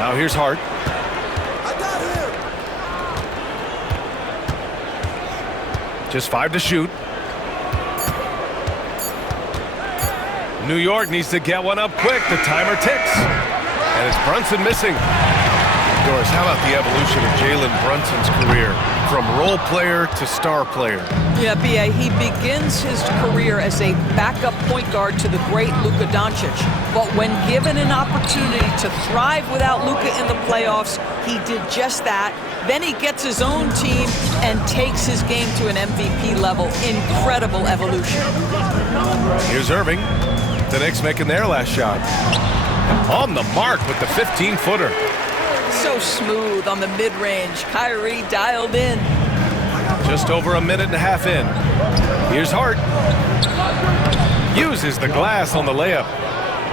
Now here's Hart. Just 5 to shoot. New York needs to get one up quick. The timer ticks. And it's Brunson missing. Doris, how about the evolution of Jalen Brunson's career from role player to star player? Yeah, B.A., he begins his career as a backup point guard to the great Luka Doncic. But when given an opportunity to thrive without Luka in the playoffs, he did just that. Then he gets his own team and takes his game to an MVP level. Incredible evolution. Here's Irving. The Knicks making their last shot. On the mark with the 15-footer. So smooth on the mid-range. Kyrie dialed in. Just over a minute and a half in. Here's Hart. Uses the glass on the layup.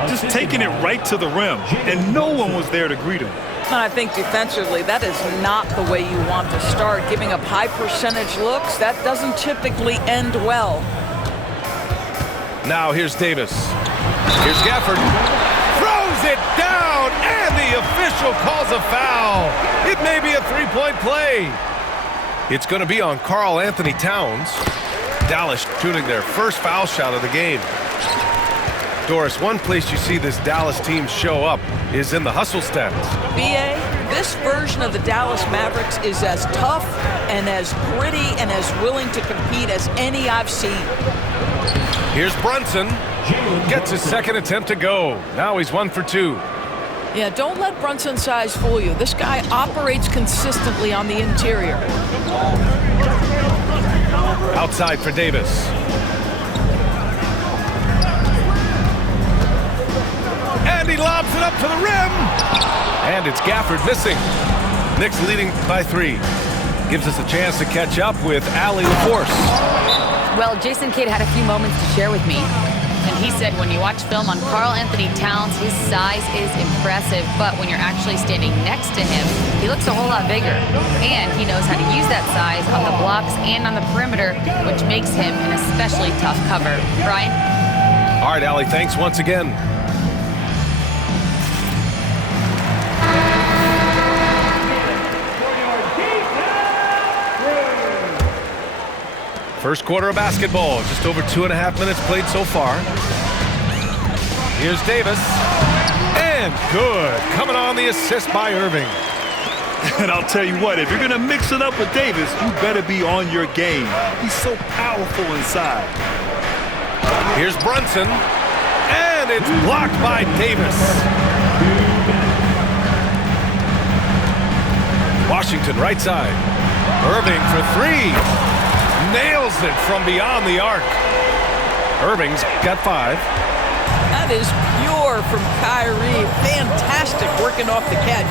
Just taking it right to the rim, and no one was there to greet him. And I think defensively, that is not the way you want to start. Giving up high percentage looks, that doesn't typically end well. Now here's Davis. Here's Gafford. Throws it down, and the official calls a foul. It may be a three-point play. It's going to be on Karl Anthony Towns. Dallas shooting their first foul shot of the game. Doris, one place you see this Dallas team show up is in the hustle stats. B.A., this version of the Dallas Mavericks is as tough and as gritty and as willing to compete as any I've seen. Here's Brunson. Gets his second attempt to go. Now he's 1 for 2. Yeah, don't let Brunson's size fool you. This guy operates consistently on the interior. Outside for Davis. And he lobs it up to the rim. And it's Gafford missing. Knicks leading by 3. Gives us a chance to catch up with Allie LaForce. Well, Jason Kidd had a few moments to share with me. And he said when you watch film on Karl Anthony Towns, his size is impressive. But when you're actually standing next to him, he looks a whole lot bigger. And he knows how to use that size on the blocks and on the perimeter, which makes him an especially tough cover. Brian? All right, Allie, thanks once again. First quarter of basketball, just over 2.5 minutes played so far. Here's Davis, and good. Coming on the assist by Irving. And I'll tell you what, if you're going to mix it up with Davis, you better be on your game. He's so powerful inside. Here's Brunson, and it's blocked by Davis. Washington right side. Irving for 3. Nails it from beyond the arc. Irving's got 5. That is pure from Kyrie. Fantastic working off the catch.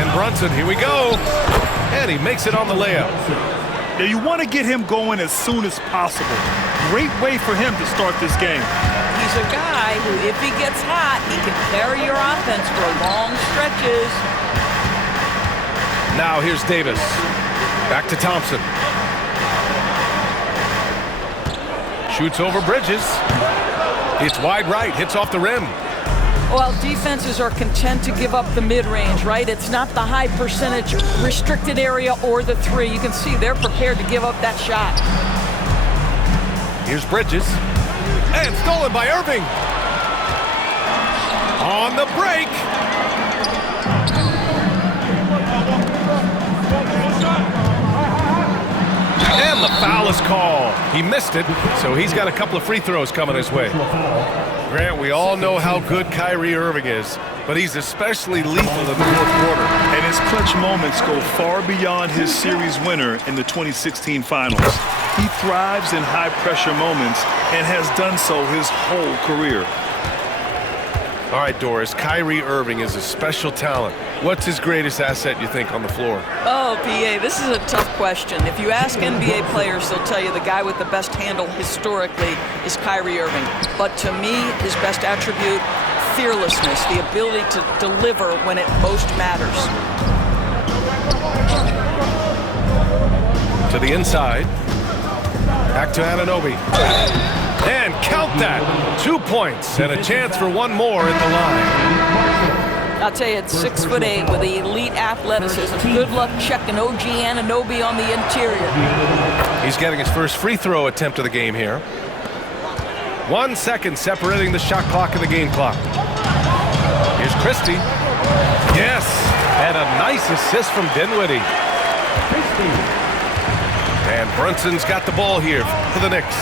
And Brunson, here we go. And he makes it on the layup. Now you want to get him going as soon as possible. Great way for him to start this game. He's a guy who, if he gets hot, he can carry your offense for long stretches. Now here's Davis. Back to Thompson. Shoots over Bridges. It's wide right, hits off the rim. Well, defenses are content to give up the mid-range, right? It's not the high percentage restricted area or the 3. You can see they're prepared to give up that shot. Here's Bridges. And stolen by Irving. On the break. And the foul is called. He missed it, so he's got a couple of free throws coming his way. Grant, we all know how good Kyrie Irving is, but he's especially lethal in the fourth quarter. And his clutch moments go far beyond his series winner in the 2016 finals. He thrives in high-pressure moments and has done so his whole career. All right, Doris, Kyrie Irving is a special talent. What's his greatest asset, you think, on the floor? Oh, PA, this is a tough question. If you ask NBA players, they'll tell you the guy with the best handle historically is Kyrie Irving. But to me, his best attribute, fearlessness, the ability to deliver when it most matters. To the inside. Back to Anunoby. And count that. 2 points and a chance for one more at the line. I'll tell you, it's 6'8" with elite athleticism. Good luck checking OG Anunoby on the interior. He's getting his first free throw attempt of the game here. 1 second separating the shot clock and the game clock. Here's Christie. Yes, and a nice assist from Dinwiddie. And Brunson's got the ball here for the Knicks.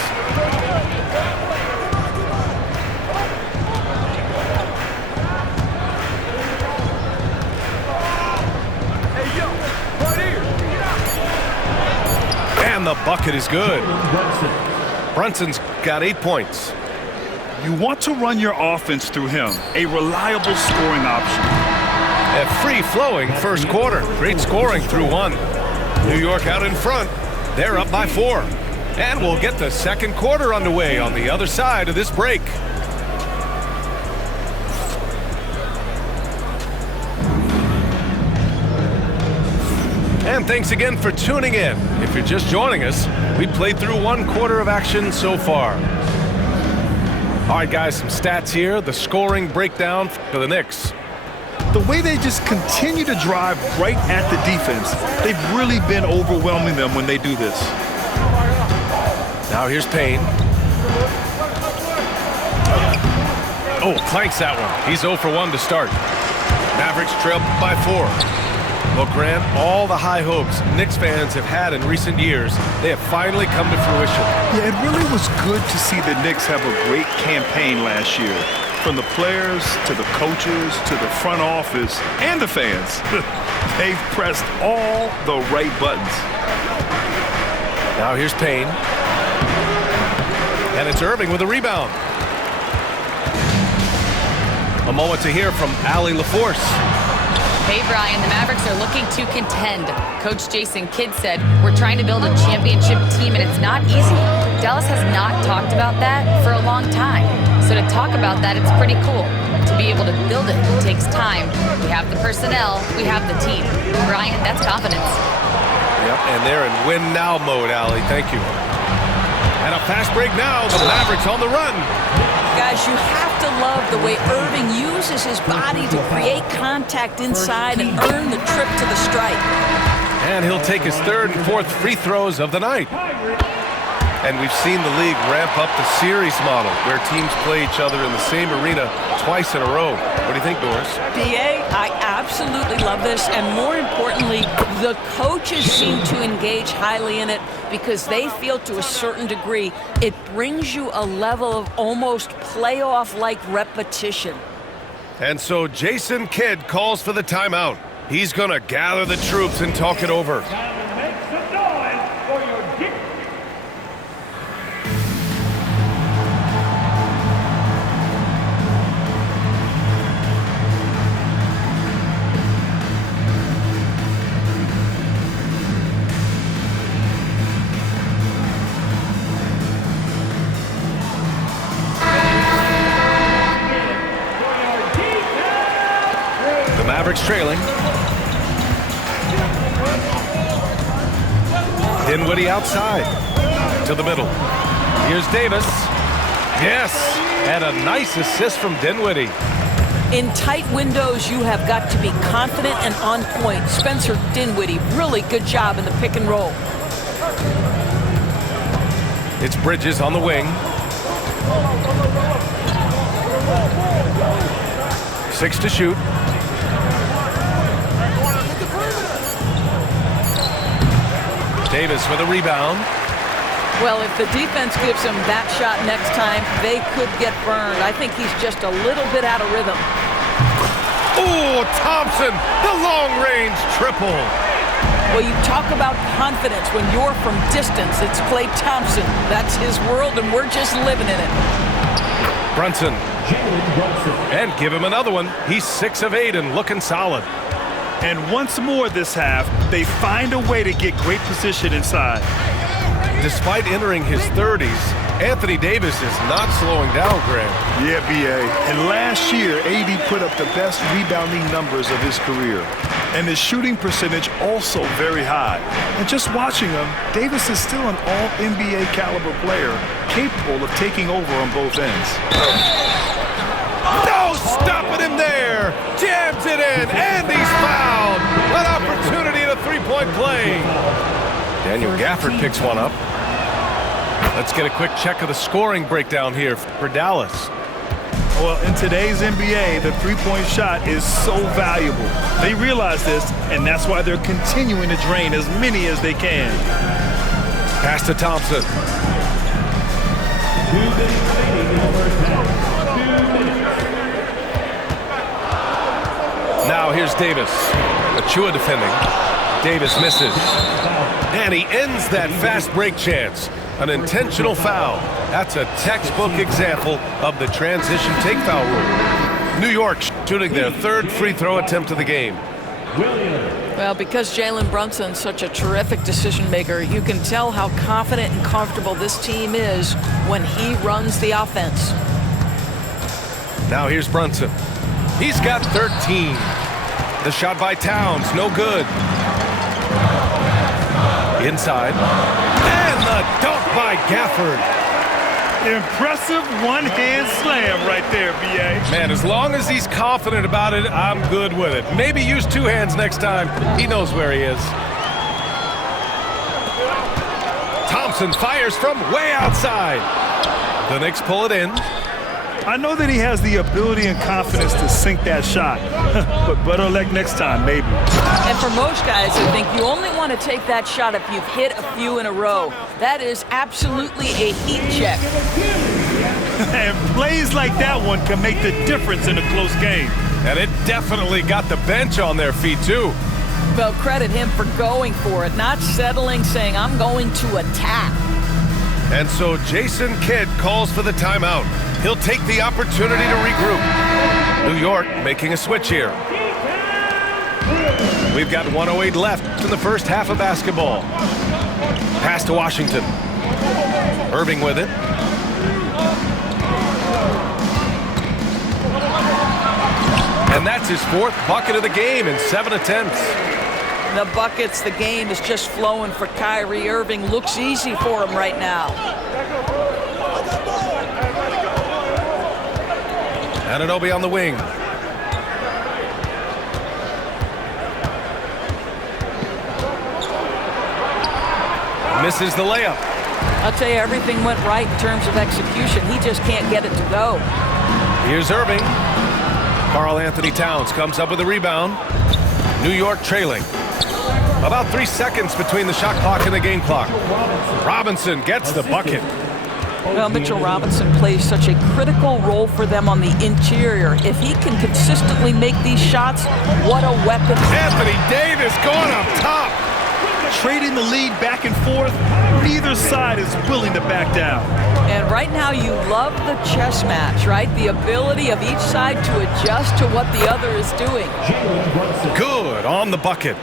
And the bucket is good. Brunson's got 8 points. You want to run your offense through him, a reliable scoring option. A free-flowing first quarter. Great scoring through 1. New York out in front. They're up by 4. And we'll get the second quarter underway on the other side of this break. And thanks again for tuning in. If you're just joining us, we played through 1 quarter of action so far. All right, guys, some stats here. The scoring breakdown for the Knicks. The way they just continue to drive right at the defense, they've really been overwhelming them when they do this. Now here's Payne. Oh, clanks that one. He's 0 for 1 to start. Mavericks trail by 4. Well, Grant, all the high hopes Knicks fans have had in recent years, they have finally come to fruition. Yeah, it really was good to see the Knicks have a great campaign last year. From the players to the coaches to the front office and the fans. They've pressed all the right buttons. Now here's Payne. And it's Irving with a rebound. A moment to hear from Allie LaForce. Hey, Brian, the Mavericks are looking to contend. Coach Jason Kidd said, we're trying to build a championship team, and it's not easy. Dallas has not talked about that for a long time. So to talk about that, it's pretty cool. To be able to build it takes time. We have the personnel, we have the team. Brian, that's confidence. Yep, and they're in win-now mode, Allie. Thank you. And a fast break now. The Mavericks on the run. Guys, you have to love the way Irving uses his body to create contact inside and earn the trip to the stripe. And he'll take his 3rd and 4th free throws of the night. And we've seen the league ramp up the series model where teams play each other in the same arena twice in a row. What do you think, Doris? BA, I absolutely love this. And more importantly, the coaches seem to engage highly in it because they feel to a certain degree it brings you a level of almost playoff-like repetition. And so Jason Kidd calls for the timeout. He's going to gather the troops and talk it over. Mavericks trailing. Dinwiddie outside to the middle. Here's Davis. Yes, and a nice assist from Dinwiddie. In tight windows, you have got to be confident and on point. Spencer Dinwiddie, really good job in the pick and roll. It's Bridges on the wing. 6 to shoot. Davis with a rebound. Well, if the defense gives him that shot next time, they could get burned. I think he's just a little bit out of rhythm. Oh, Thompson, the long-range triple. Well, you talk about confidence when you're from distance. It's Klay Thompson. That's his world, and we're just living in it. Brunson. And give him another one. He's 6 of 8 and looking solid. And once more this half, they find a way to get great position inside. Despite entering his 30s, Anthony Davis is not slowing down, Graham. Yeah, B.A. And last year, AD put up the best rebounding numbers of his career. And his shooting percentage also very high. And just watching him, Davis is still an all-NBA caliber player, capable of taking over on both ends. No stopping him there! Jams away. Daniel Gafford picks one up. Let's get a quick check of the scoring breakdown here for Dallas. Well, in today's NBA, the three-point shot is so valuable. They realize this, and that's why they're continuing to drain as many as they can. Pass to Thompson. Now here's Davis. Achua defending. Davis misses. And he ends that fast break chance. An intentional foul. That's a textbook example of the transition take foul rule. New York shooting their third free throw attempt of the game. Well, because Jalen Brunson's such a terrific decision maker, you can tell how confident and comfortable this team is when he runs the offense. Now here's Brunson. He's got 13. The shot by Towns, no good. Inside. And the dunk by Gafford. Impressive one-hand slam right there, B.A. Man, as long as he's confident about it, I'm good with it. Maybe use two hands next time. He knows where he is. Thompson fires from way outside. The Knicks pull it in. I know that he has the ability and confidence to sink that shot, but better luck next time, maybe. And for most guys, I think you only want to take that shot if you've hit a few in a row. That is absolutely a heat check. And plays like that one can make the difference in a close game. And it definitely got the bench on their feet, too. Well, credit him for going for it, not settling, saying, I'm going to attack. And so Jason Kidd calls for the timeout. He'll take the opportunity to regroup. New York making a switch here. We've got 1:08 left in the first half of basketball. Pass to Washington. Irving with it. And that's his fourth bucket of the game in 7 attempts. The buckets, the game is just flowing for Kyrie Irving. Looks easy for him right now. Anunoby on the wing. Misses the layup. I'll tell you, everything went right in terms of execution. He just can't get it to go. Here's Irving. Karl Anthony Towns comes up with a rebound. New York trailing. About 3 seconds between the shot clock and the game clock. Robinson gets the bucket. Well, Mitchell Robinson plays such a critical role for them on the interior. If he can consistently make these shots, what a weapon. Anthony Davis going up top. Trading the lead back and forth, neither side is willing to back down. And right now you love the chess match, right? The ability of each side to adjust to what the other is doing. Good on the bucket.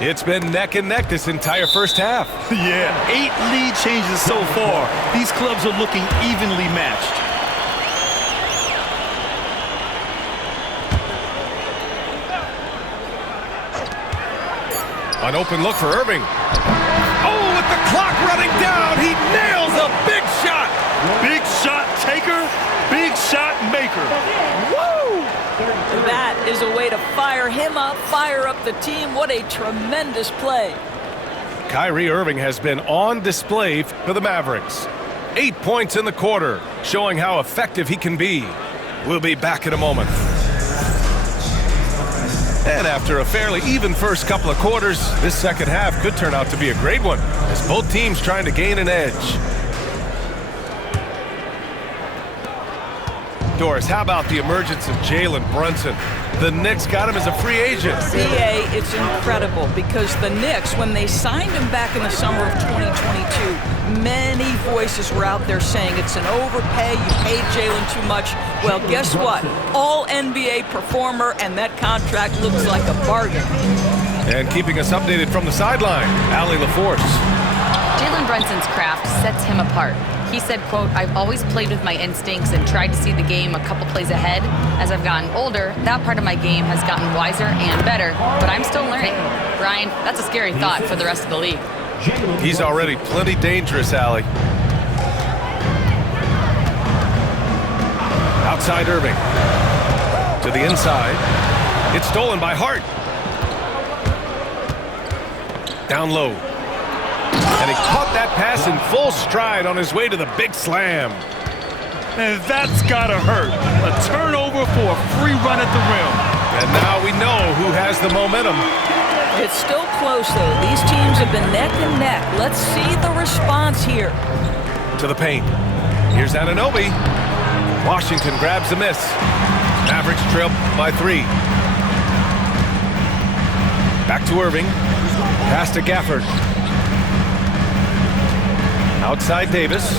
It's been neck and neck this entire first half. Yeah, 8 lead changes so far. These clubs are looking evenly matched. An open look for Irving. Oh, with the clock running down, he nails a big shot. Big shot taker, big shot maker. Woo! That is a way to fire him up, fire up the team. What a tremendous play. Kyrie Irving has been on display for the Mavericks. 8 points in the quarter, showing how effective he can be. We'll be back in a moment. And after a fairly even first couple of quarters, this second half could turn out to be a great one, as both teams trying to gain an edge. Doris, how about the emergence of Jalen Brunson? The Knicks got him as a free agent. CA, it's incredible because the Knicks, when they signed him back in the summer of 2022, many voices were out there saying it's an overpay, you paid Jalen too much. Well, guess what? All NBA performer, and that contract looks like a bargain. And keeping us updated from the sideline, Allie LaForce. Jalen Brunson's craft sets him apart. He said, quote, I've always played with my instincts and tried to see the game a couple plays ahead. As I've gotten older, that part of my game has gotten wiser and better, but I'm still learning. Brian, that's a scary thought for the rest of the league. He's already plenty dangerous, Allie. Outside Irving. To the inside. It's stolen by Hart. Down low. And he caught that pass in full stride on his way to the big slam. And that's gotta hurt. A turnover for a free run at the rim. And now we know who has the momentum. It's still close, though. These teams have been neck and neck. Let's see the response here. To the paint. Here's Anunoby. Washington grabs the miss. Mavericks trail by 3. Back to Irving. Pass to Gafford. Outside Davis.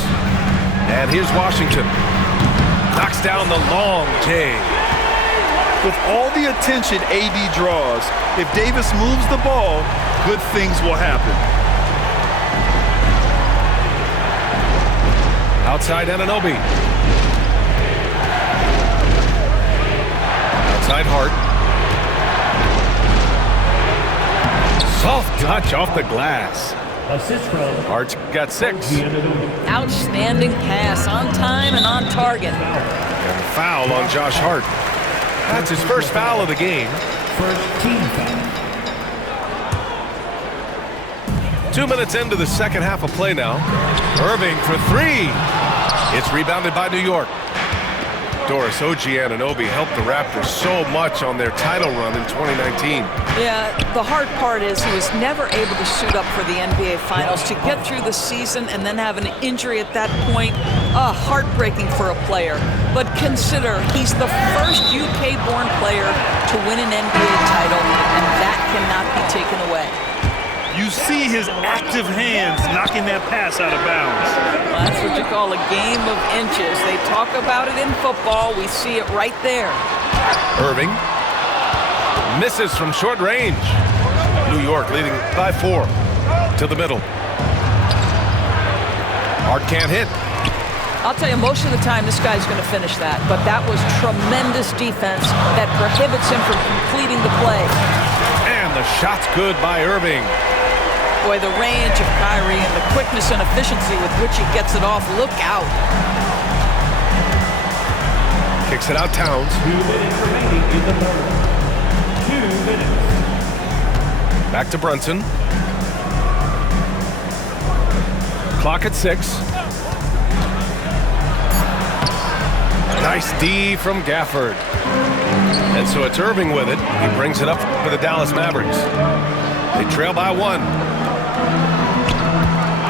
And here's Washington. Knocks down the long J. With all the attention AD draws, if Davis moves the ball, good things will happen. Outside Anunoby. Outside Hart. Soft touch off the glass. Assist from Hart's got 6. Outstanding pass, on time and on target. And a foul on Josh Hart. That's his first foul of the game. first team foul. 2 minutes into the second half of play now. Irving for 3. It's rebounded by New York. Doris, OG Anunoby helped the Raptors so much on their title run in 2019. Yeah, the hard part is he was never able to suit up for the NBA Finals. To get through the season and then have an injury at that point, heartbreaking for a player. But consider, he's the first UK-born player to win an NBA title, and that cannot be taken away. You see his active hands knocking that pass out of bounds. Well, that's what you call a game of inches. They talk about it in football. We see it right there. Irving misses from short range. New York leading by 4 to the middle. Hart can't hit. I'll tell you, most of the time this guy's going to finish that, but that was tremendous defense that prohibits him from completing the play. And the shot's good by Irving. Boy, the range of Kyrie and the quickness and efficiency with which he gets it off. Look out. Kicks it out, Towns. 2 minutes remaining in the third. 2 minutes. Back to Brunson. Clock at 6. Nice D from Gafford. And so it's Irving with it. He brings it up for the Dallas Mavericks. They trail by 1.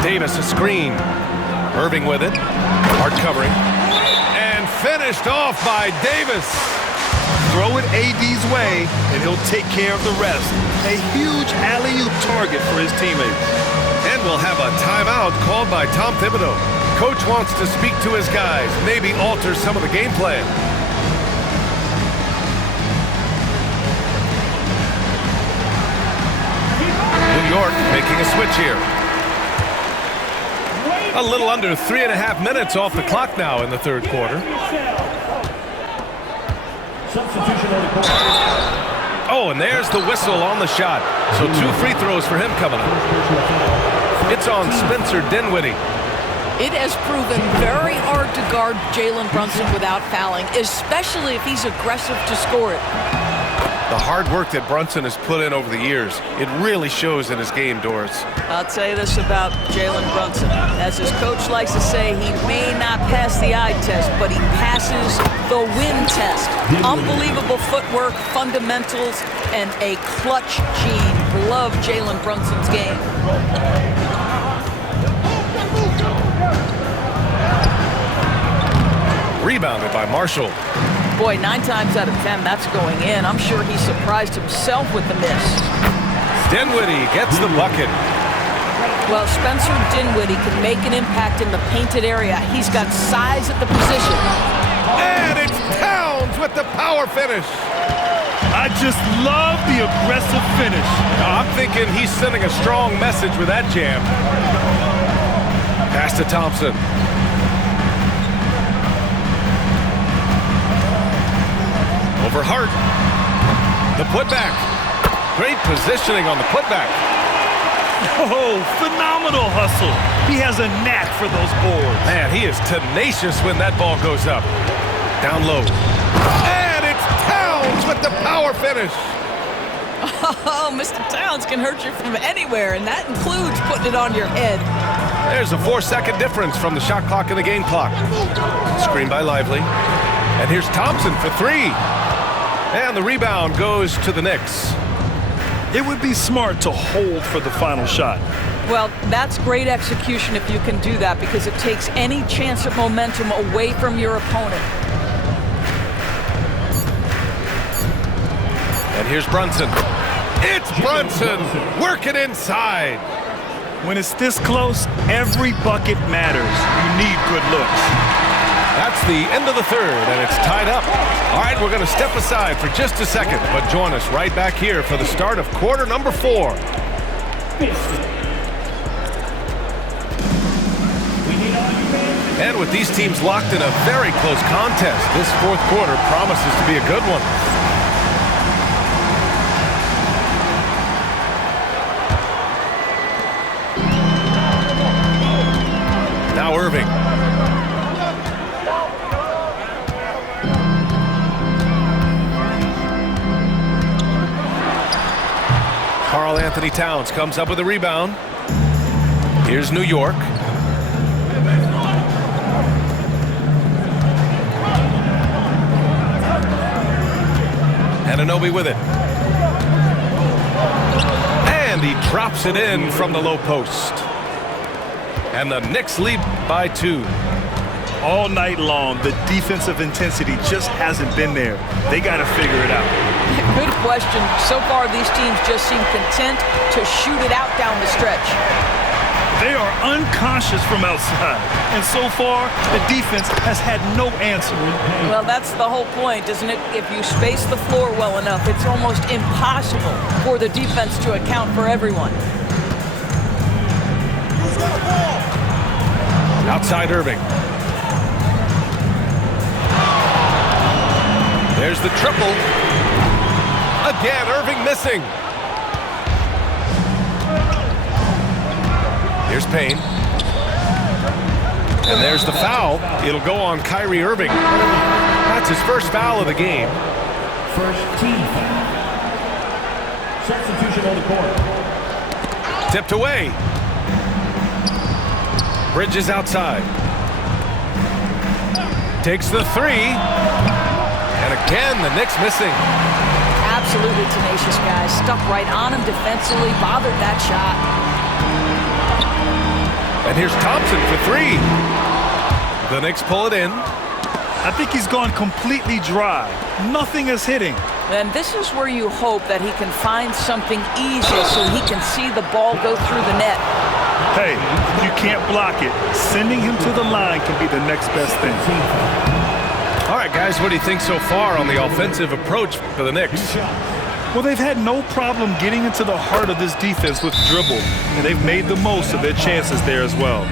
Davis a screen. Irving with it. Hart covering. And finished off by Davis. Throw it AD's way, and he'll take care of the rest. A huge alley-oop target for his teammates. And we'll have a timeout called by Tom Thibodeau. Coach wants to speak to his guys, maybe alter some of the game plan. New York making a switch here. A little under 3.5 minutes off the clock now in the third quarter. Substitution on the court. Oh, and there's the whistle on the shot. So 2 free throws for him coming up. It's on Spencer Dinwiddie. It has proven very hard to guard Jalen Brunson without fouling, especially if he's aggressive to score it. The hard work that Brunson has put in over the years, it really shows in his game, Doris. I'll tell you this about Jalen Brunson. As his coach likes to say, he may not pass the eye test, but he passes the win test. Unbelievable footwork, fundamentals, and a clutch gene. Love Jalen Brunson's game. Rebounded by Marshall. Boy, 9 times out of 10, that's going in. I'm sure he surprised himself with the miss. Dinwiddie gets the bucket. Well, Spencer Dinwiddie can make an impact in the painted area. He's got size at the position. And it's Towns with the power finish. I just love the aggressive finish. I'm thinking he's sending a strong message with that jam. Pass to Thompson. Over Hart. The putback. Great positioning on the putback. Oh, phenomenal hustle. He has a knack for those boards. Man, he is tenacious when that ball goes up. Down low. And it's Towns with the power finish. Oh, Mr. Towns can hurt you from anywhere, and that includes putting it on your head. There's a 4-second difference from the shot clock and the game clock. Screen by Lively. And here's Thompson for 3. And the rebound goes to the Knicks. It would be smart to hold for the final shot. Well, that's great execution if you can do that, because it takes any chance at momentum away from your opponent. And here's Brunson. It's Brunson working inside. When it's this close, every bucket matters. You need good looks. That's the end of the third, and it's tied up. All right, we're going to step aside for just a second, but join us right back here for the start of quarter number 4. And with these teams locked in a very close contest, this fourth quarter promises to be a good one. Now Irving. Karl Anthony Towns comes up with a rebound. Here's New York. Anunoby with it. And he drops it in from the low post. And the Knicks lead by 2. All night long, the defensive intensity just hasn't been there. They got to figure it out. Good question. So far, these teams just seem content to shoot it out down the stretch. They are unconscious from outside. And so far, the defense has had no answer. Well, that's the whole point, isn't it? If you space the floor well enough, it's almost impossible for the defense to account for everyone. Outside Irving. There's the triple. Again, Irving missing. Here's Payne. And there's the foul. It'll go on Kyrie Irving. That's his first foul of the game. First team foul. Substitution on the court. Tipped away. Bridges outside. Takes the 3. And again, the Knicks missing. Absolutely tenacious guys. Stuck right on him defensively, bothered that shot. And here's Thompson for 3. The Knicks pull it in. I think he's gone completely dry. Nothing is hitting. And this is where you hope that he can find something easy so he can see the ball go through the net. Hey, if you can't block it, sending him to the line can be the next best thing. All right, guys, what do you think so far on the offensive approach for the Knicks? Well, they've had no problem getting into the heart of this defense with dribble, and they've made the most of their chances there as well.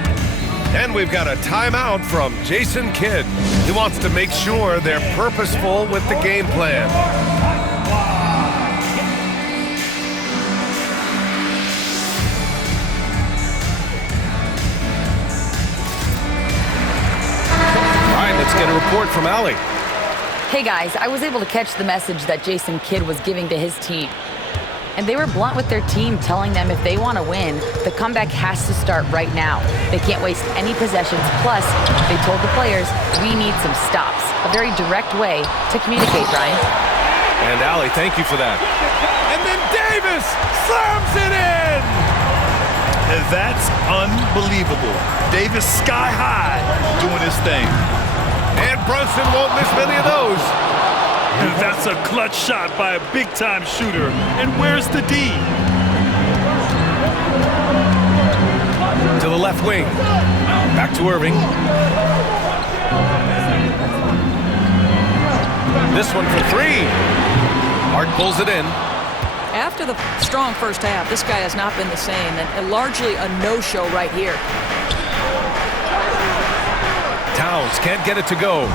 And we've got a timeout from Jason Kidd. He wants to make sure they're purposeful with the game plan. All right, let's get a report from Allie. Hey guys, I was able to catch the message that Jason Kidd was giving to his team. And they were blunt with their team, telling them if they want to win, the comeback has to start right now. They can't waste any possessions. Plus, they told the players, we need some stops. A very direct way to communicate, Brian. And Allie, thank you for that. And then Davis slams it in! And that's unbelievable. Davis sky high doing his thing. And Brunson won't miss many of those. And that's a clutch shot by a big-time shooter. And where's the D? To the left wing. Back to Irving. This one for 3. Hart pulls it in. After the strong first half, this guy has not been the same, and largely a no-show right here. Towns can't get it to go.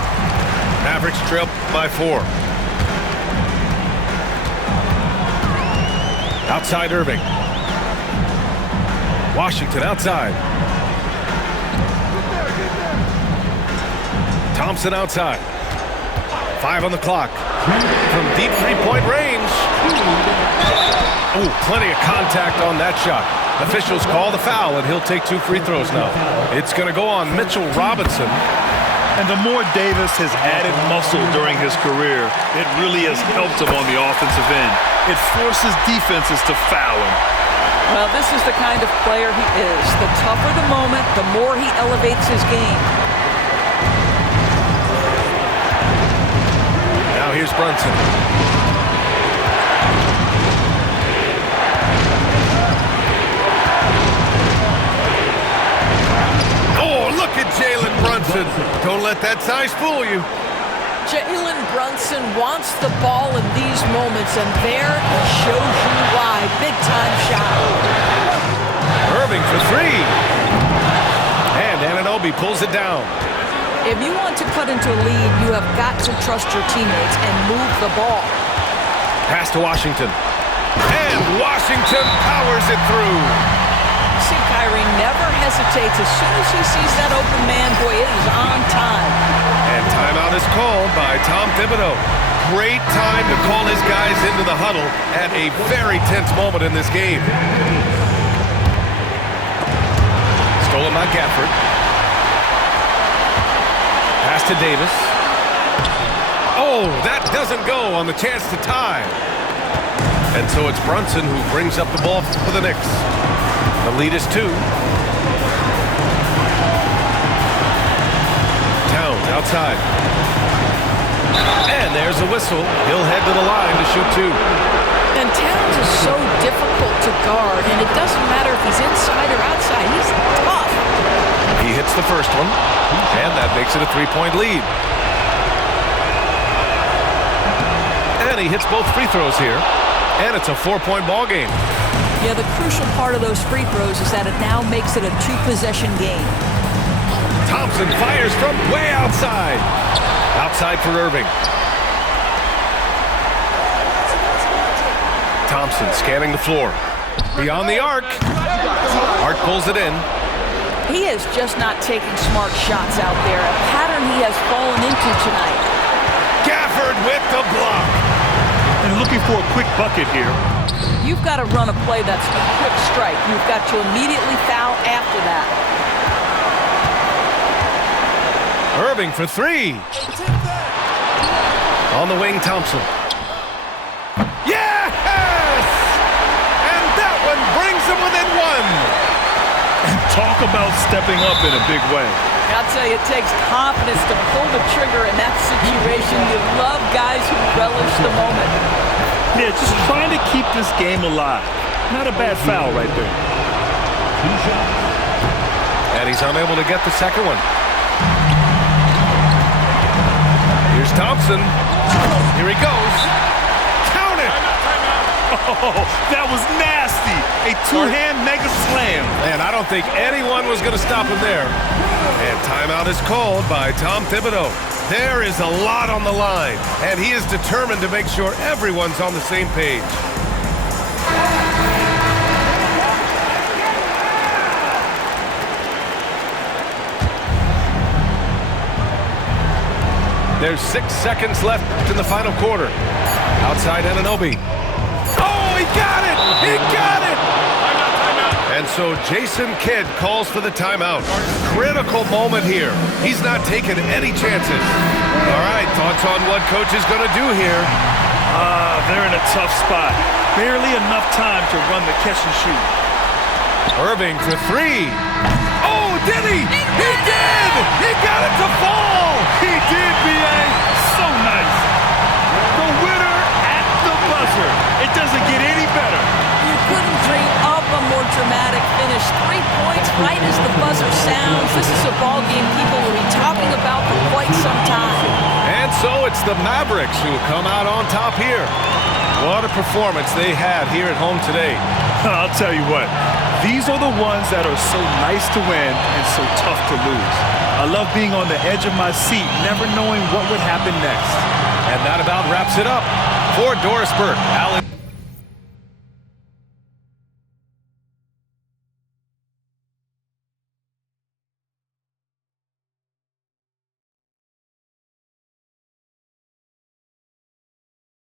Mavericks trail by 4. Outside Irving. Washington outside. Thompson outside. 5 on the clock. From deep three-point range. Oh, plenty of contact on that shot. Officials call the foul, and he'll take 2 free throws now. It's going to go on Mitchell Robinson. And the more Davis has added muscle during his career, it really has helped him on the offensive end. It forces defenses to foul him. Well, this is the kind of player he is. The tougher the moment, the more he elevates his game. Now here's Brunson. Oh, look at Jalen Brunson. Don't let that size fool you. Jalen Brunson wants the ball in these moments, and there he shows you why. Big-time shot. Irving for 3. And Anunoby pulls it down. If you want to cut into a lead, you have got to trust your teammates and move the ball. Pass to Washington. And Washington powers it through. See, Kyrie never hesitates. As soon as he sees that open man, boy, it is on time. And timeout is called by Tom Thibodeau. Great time to call his guys into the huddle at a very tense moment in this game. Stolen by Gafford. Pass to Davis. Oh, that doesn't go on the chance to tie. And so it's Brunson who brings up the ball for the Knicks. The lead is 2. Towns outside. And there's a whistle. He'll head to the line to shoot 2. And Towns is so difficult to guard, and it doesn't matter if he's inside or outside. He's tough. He hits the first one, and that makes it a 3-point lead. And he hits both free throws here, and it's a 4-point ball game. Yeah, the crucial part of those free throws is that it now makes it a 2-possession game. Thompson fires from way outside. Outside for Irving. Thompson scanning the floor. Beyond the arc. Hart pulls it in. He is just not taking smart shots out there, a pattern he has fallen into tonight. Gafford with the block. And looking for a quick bucket here. You've got to run a play that's a quick strike. You've got to immediately foul after that. Irving for 3. On the wing, Thompson. Yes! And that one brings them within 1. Talk about stepping up in a big way. I'll tell you, it takes confidence to pull the trigger in that situation. You love guys who relish the moment. Yeah, just trying to keep this game alive. Not a bad foul right there. And he's unable to get the second one. Here's Thompson. Here he goes. Count it! Oh, that was nasty. A 2-hand mega slam. Man, I don't think anyone was going to stop him there. And timeout is called by Tom Thibodeau. There is a lot on the line, and he is determined to make sure everyone's on the same page. There's 6 seconds left in the final quarter. Outside Anunoby. Oh, he got it! He got it! And so Jason Kidd calls for the timeout. Critical moment here. He's not taking any chances. All right, thoughts on what coach is going to do here? They're in a tough spot. Barely enough time to run the catch and shoot. Irving for 3. Oh, did he? He did! He got it to fall! He did, B.A. So nice. The winner at the buzzer. It doesn't get any better. You couldn't dream up a more dramatic finish. 3 points right as the buzzer sounds. This is a ball game people will be talking about for quite some time. And so it's the Mavericks who come out on top here. What a performance they had here at home today. I'll tell you what. These are the ones that are so nice to win and so tough to lose. I love being on the edge of my seat, never knowing what would happen next. And that about wraps it up. For Doris Burke, Alan.